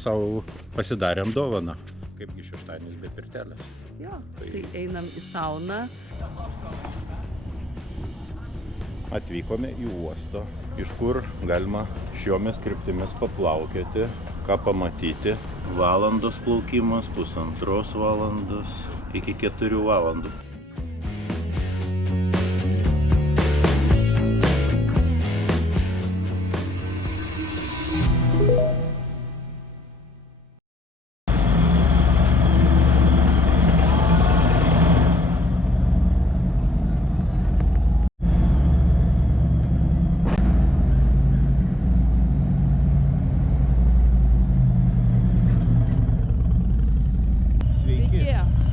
savo pasidarėm dovaną, kaipgi šeštadienis be pirtelės. Jo, tai einam į sauną. Atvykome į uostą, iš kur galima šiomis kryptimis paplaukioti, ką pamatyti. Valandos plaukimas, 1,5 valandos iki 4 valandų.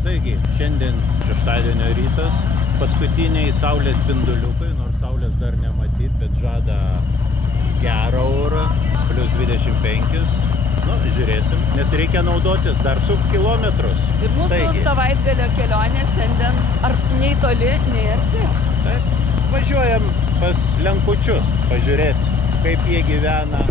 Taigi, šiandien šeštadienio rytas, paskutiniai saulės spinduliukai, nors saulės dar nematyti, bet žada gerą orą, plius 25. Žiūrėsim, nes reikia naudotis dar su kilometrus. Ir mūsų savaitgalio kelionė šiandien ar nei toli, nei arti. Taip, važiuojam pas lenkučius, pažiūrėti, kaip jie gyvena.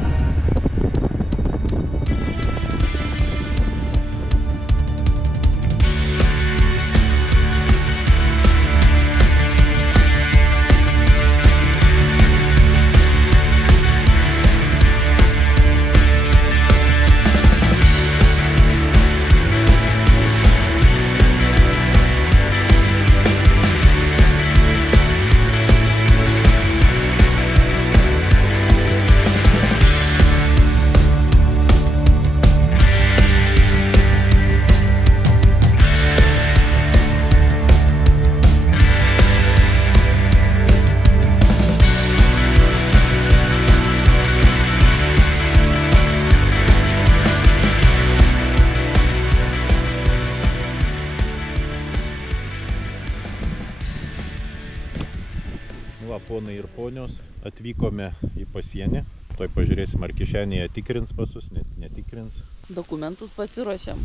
Ponai ir ponios, atvykome į pasienį. Tuoj pažiūrėsim, ar kišenėje tikrins pasus, netikrins. Dokumentus pasiruošiam.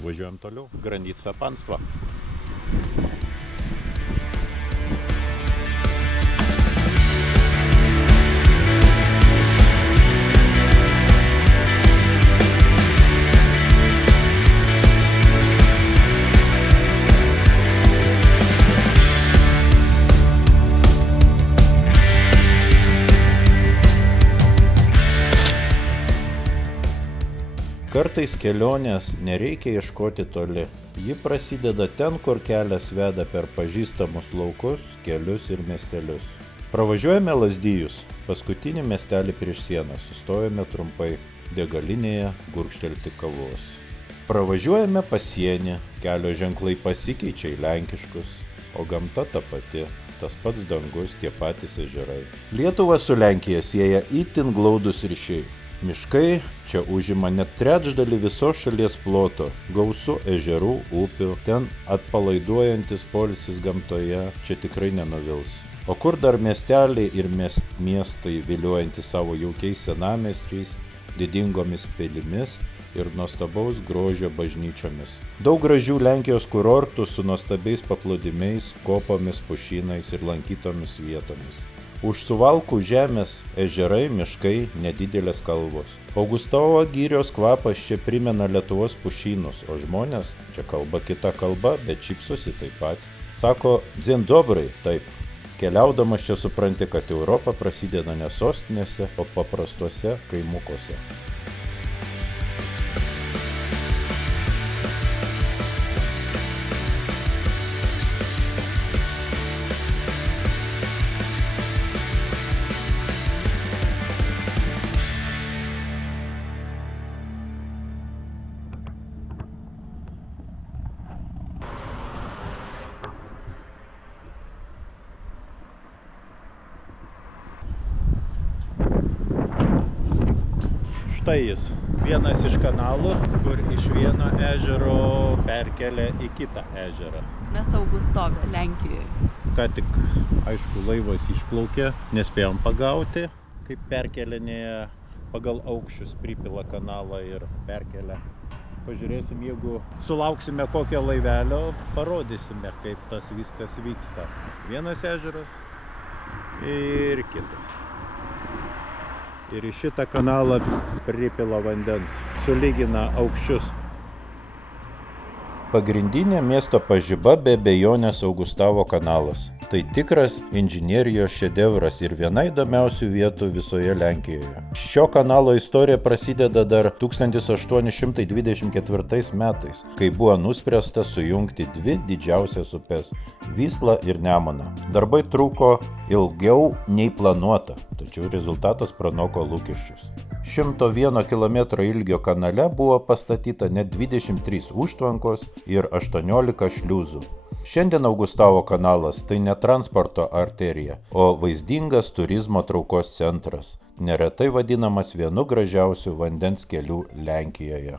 Važiuojam toliau. Granica panstva. Kartais kelionės nereikia ieškoti toli. Ji prasideda ten, kur kelias veda per pažįstamus laukus, kelius ir miestelius. Pravažiuojame Lazdijus, paskutinį miestelį prieš sieną, sustojame trumpai degalinėje gurkštelti kavos. Pravažiuojame pasienį, kelio ženklai pasikeičia į lenkiškus, o gamta ta pati, tas pats dangus, tie patys ežerai. Lietuvą su Lenkija sieja itin glaudūs ryšiai. Miškai čia užima net trečdalį visos šalies ploto, gausu ežerų, upių, ten atpalaiduojantis poilsis gamtoje čia tikrai nenuvils. O kur dar miesteliai ir miestai viliuojantys savo jaukiais senamiesčiais, didingomis pilimis ir nuostabaus grožio bažnyčiomis. Daug gražių Lenkijos kurortų su nuostabiais paplūdimiais, kopomis, pušynais ir lankytomis vietomis. Už Suvalkų žemės ežerai, miškai, nedidelės kalvos. Augustavo girios kvapas čia primena Lietuvos pušynus, o žmonės čia kalba kita kalba, bet šypsosi taip pat. Sako, dzin dobrai, taip. Keliaudamas čia supranti, kad Europa prasideda ne sostinėse, o paprastuose kaimukuose. Štai jis, vienas iš kanalų, kur iš vieno ežero perkelia į kitą ežerą. Mes Augustove, Lenkijoje. Ką tik, aišku, laivas išplaukė, nespėjom pagauti, kaip perkelinėje pagal aukščius pripila kanalą ir perkelia. Pažiūrėsim, jeigu sulauksime kokio laivelio, parodysime, kaip tas viskas vyksta. Vienas ežeras ir kitas. ir į šitą kanalą pripila vandens, sulygina aukščius. Pagrindinė miesto pažiba be abejonės Augustavo kanalas. Tai tikras inžinerijos šedevras ir viena įdomiausių vietų visoje Lenkijoje. Šio kanalo istorija prasideda dar 1824 metais, kai buvo nuspręsta sujungti dvi didžiausias upes – Vyslą ir Nemuną. Darbai truko ilgiau nei planuota, tačiau rezultatas pranoko lūkesčius. 101 km ilgio kanale buvo pastatyta net 23 užtvankos ir 18 šliuzų. Šiandien Augustavo kanalas tai ne transporto arterija, o vaizdingas turizmo traukos centras, neretai vadinamas vienu gražiausių vandens kelių Lenkijoje.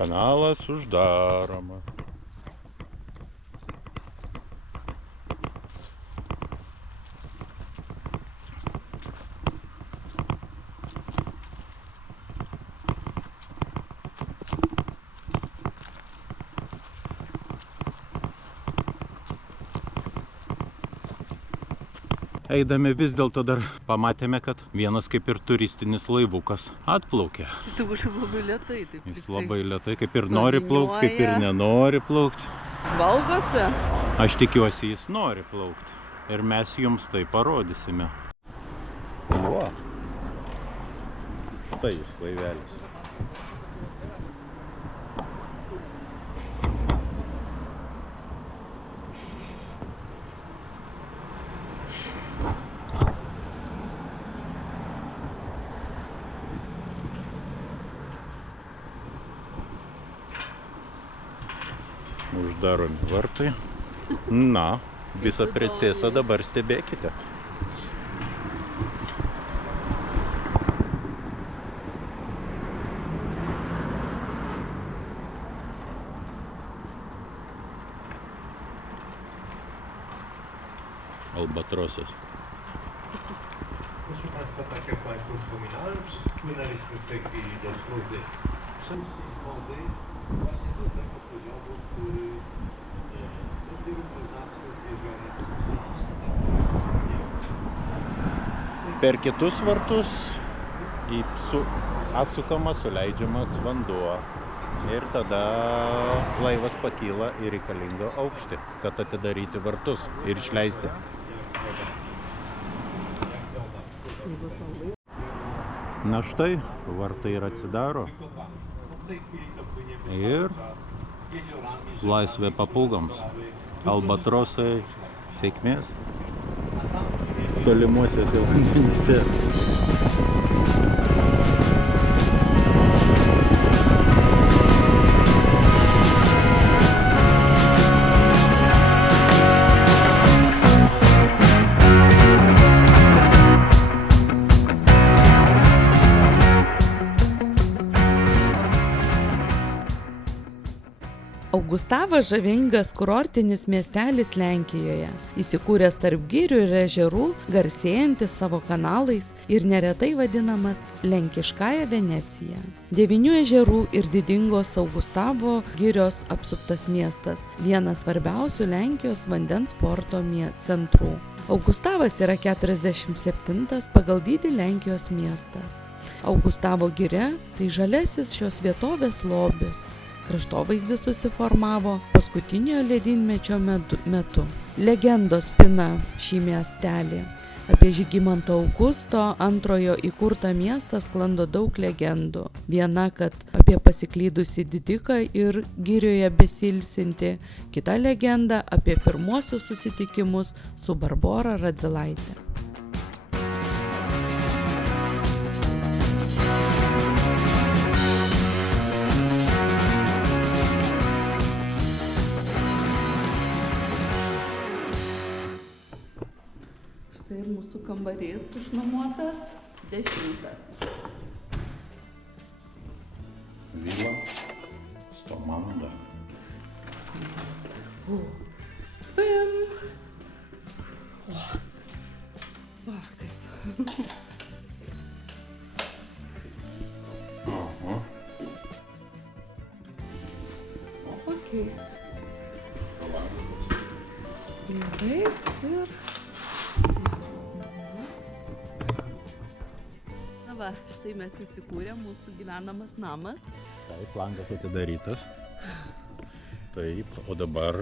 Kanalas uždaromas. Eidami vis dėlto dar pamatėme, kad vienas kaip ir turistinis laivukas atplaukė. Jis taip kažkaip labai lėtai. Jis labai lėtai, kaip ir nori plaukti, kaip ir nenori plaukti. Žvalgosi? Aš tikiuosi, jis nori plaukti. Ir mes jums tai parodysime. O, štai jis laivelis. Uždaromi vartai. Na, visą procesą dabar stebėkite. Albatrosas. Proszę Państwa, tak jak Państwu wspominałem, przypłynęliśmy w tej chwili do służby wody właśnie do tego poziomu, który równoznaczny z jeziorem. Per kitus vartus atsukamas, suleidžiamas vanduo. Ir tada laivas pakyla į reikalingą aukštį, kad atidaryti vartus ir išleisti. Na štai, vartai ir atsidaro. Ir laisvė papūgoms. Albatrosai, sėkmės tolimuosiuose vandenyse. Augustavas žavingas kurortinis miestelis Lenkijoje, įsikūręs tarp girių ir ežerų, garsėjantis savo kanalais ir neretai vadinamas lenkiškąja Venecija. 9 ežerų ir didingos Augustavo girios apsuptas miestas, vienas svarbiausių Lenkijos vandens sporto centrų. Augustavas yra 47 pagal dydį Lenkijos miestas. Augustavo giria tai žaliasis šios vietovės lobis. Kraštovaizdis susiformavo paskutiniojo ledynmečio metu. Legendos pina šį miestelį. Apie Žygimanto Augusto antrojo įkurtą miestą sklando daug legendų. Viena, kad apie pasiklydusį didiką ir girioje besilsinti. Kita legenda apie pirmuosius susitikimus su Barbora Radvilaite. Tai mūsų kambarys išnuomotas 10. Vila Stomanda. Pim! Va, kaip. Aha. va, štai mes įsikūrė mūsų gyvenamas namas. Taip, langas atidarytas. Taip, o dabar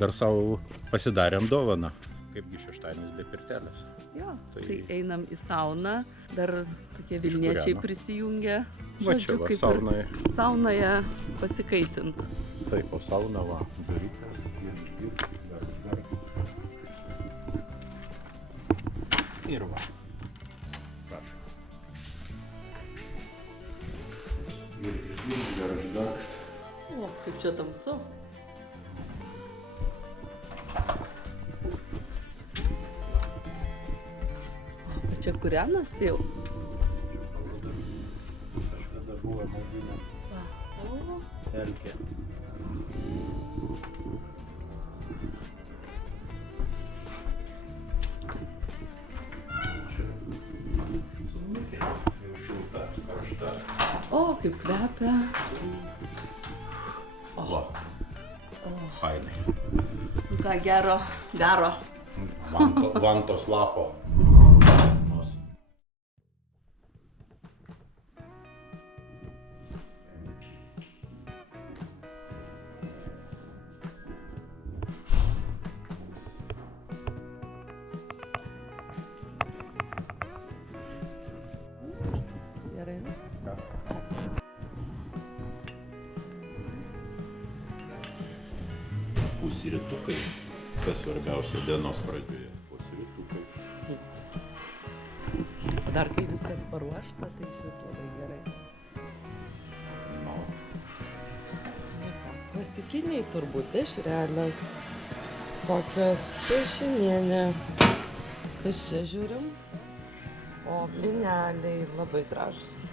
dar savo pasidarėm dovaną. Kaipgi šeštadienis be pirtelės. Jo, tai einam į sauną, dar tokie Vilniečiai prisijungia. Va čia va, saunoje pasikaitint. Taip, o sauna va, darytas ir ir va. Prašau. Ir garždakšt. O, kaip čia tamsu. Čia kūrenas jau. Kažkada buvo maudynė pelkė. Jau šilta, karšta. O, kaip kvepia. Va. Fainai. Nu ką, gero. Vantos lapo. Gerai. Pusrytukai. Kas svarbiausia dienos pradžioje? Pusrytukai. Dar kai viskas paruošta, tai iš vis labai gerai. No. Klasikiniai turbūt dešrelės. Tokios kiaušinienė. Kas čia žiūrim? O blyneliai labai gražus.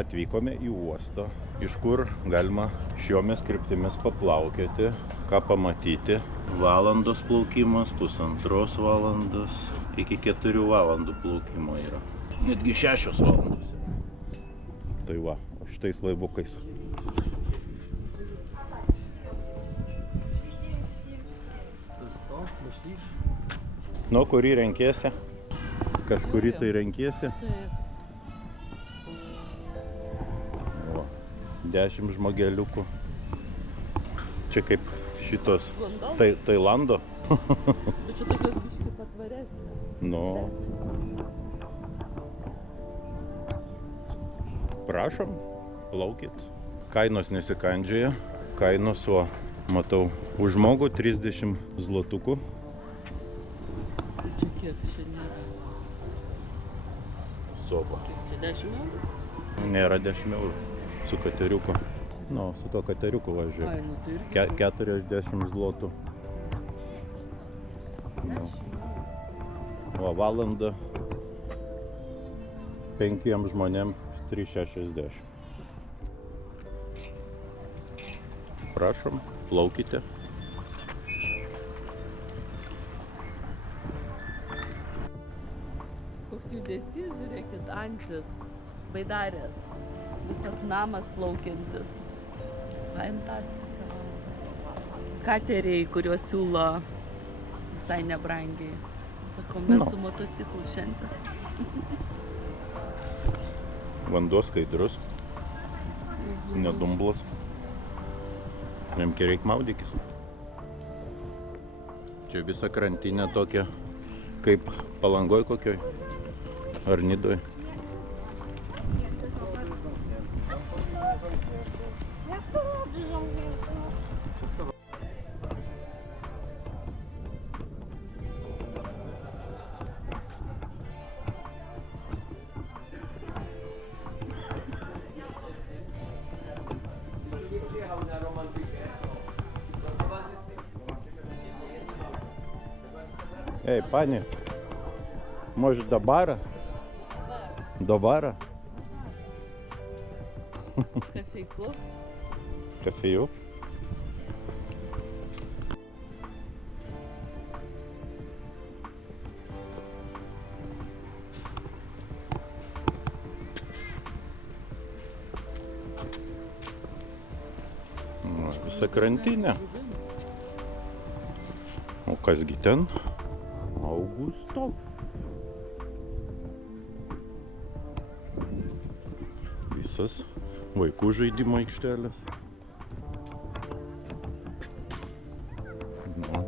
Atvykome į uostą, iš kur galima šiomis kryptimis paplaukioti, ką pamatyti. Valandos plaukimas, 1,5 valandos, iki 4 valandų plaukimo yra. Netgi 6 valandos. Tai va, šitais laivukais. Nu, kurį renkiesi? Kažkurį tai renkiesi? Taip. 10 žmogeliukų. Čia kaip šitos Tailando. Bet čia tokios biškai patvaresnės. Nu. Prašom, plaukit. Kainos nesikandžioja. Kainos, o matau, už žmogų 30 zlotukų. Tai čia kiek šiandien? Soba. Čia 10 eurų? Nėra 10 eurų. Su kateriuku. Nu, su to kateriuku važiuoju. Ai, nu tai irgi. 40 zlotų. Nu. O valandą 5 žmonėm 3,60. Prašom, plaukite. Koks judesys, žiūrėkit, antis, baidarės. Visas namas plaukiantis. Fantastika. Kateriai, kuriuos siūlo visai nebrangiai. Sakau, mes su motociklu šiandien. Vanduo skaidrus. Nedumblas. Jam reik maudykis. Čia visa krantinė tokia, kaip Palangoj kokioj. Ar Nidoj. Ej, panie, może do bara? Do bara? Kafejku. Kafeju? visa krantinė. O kasgi ten? Augustov. Visas vaikų žaidimo aikštelės. Nu.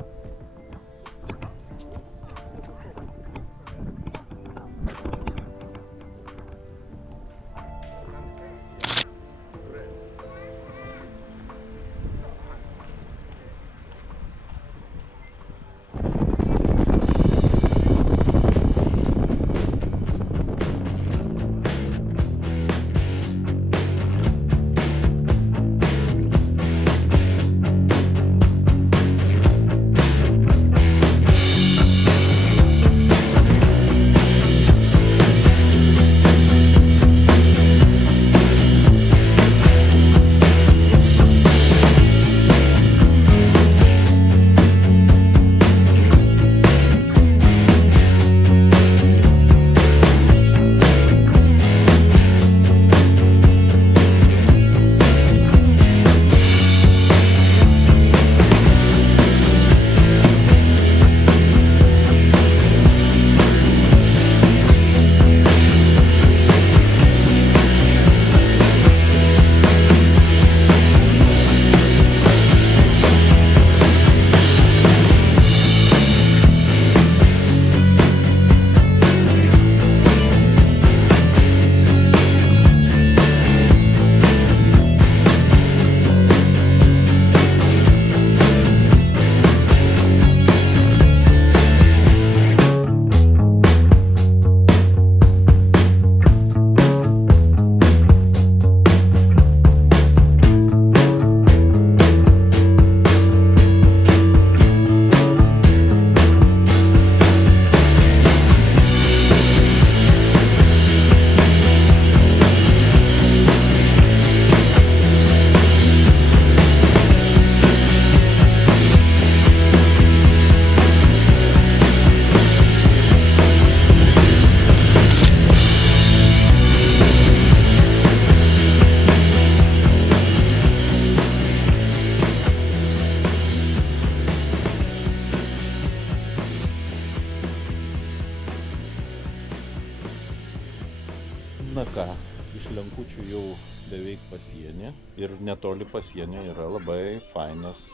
Na ką, iš Lenkučių jau beveik pasienį ir netoli pasienio yra labai fainas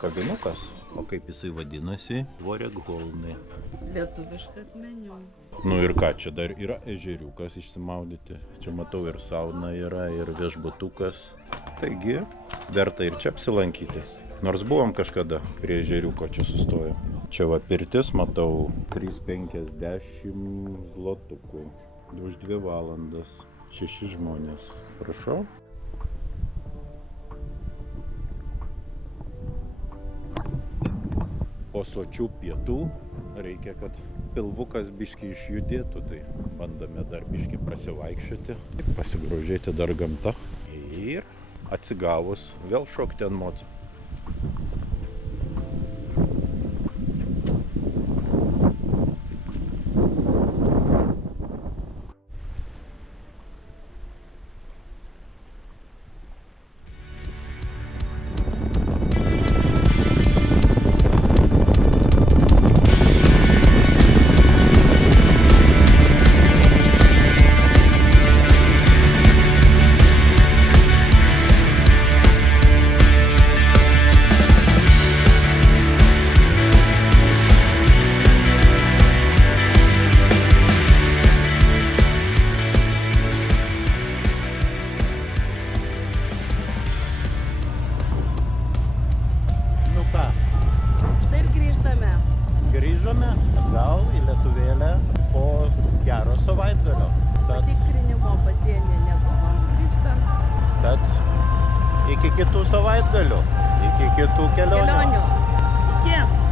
kavinukas. O kaip jisai vadinasi? Voregholnai. Lietuviškas meniu. Nu ir ką, čia dar yra ežeriukas išsimaudyti. Čia matau ir sauna yra, ir viešbutukas. Taigi, verta ir čia apsilankyti. Nors buvom kažkada prie ežeriuko čia sustoję. Čia va pirtis, matau, 3,50 zlotukų. Už 2 valandas. 6 žmonės. Prašau. Po sočių pietų reikia, kad pilvukas biškį išjudėtų, tai bandome dar biškį prasivaikščioti, pasigrožėti dar gamta ir atsigavus vėl šokti ant moco. Grįžome atgal į Lietuvėlę po gero savaitgalio. Patikrinimo pasienyje nebuvo grįžtant. Tad iki kitų savaitgalių, iki kitų kelionių. Iki.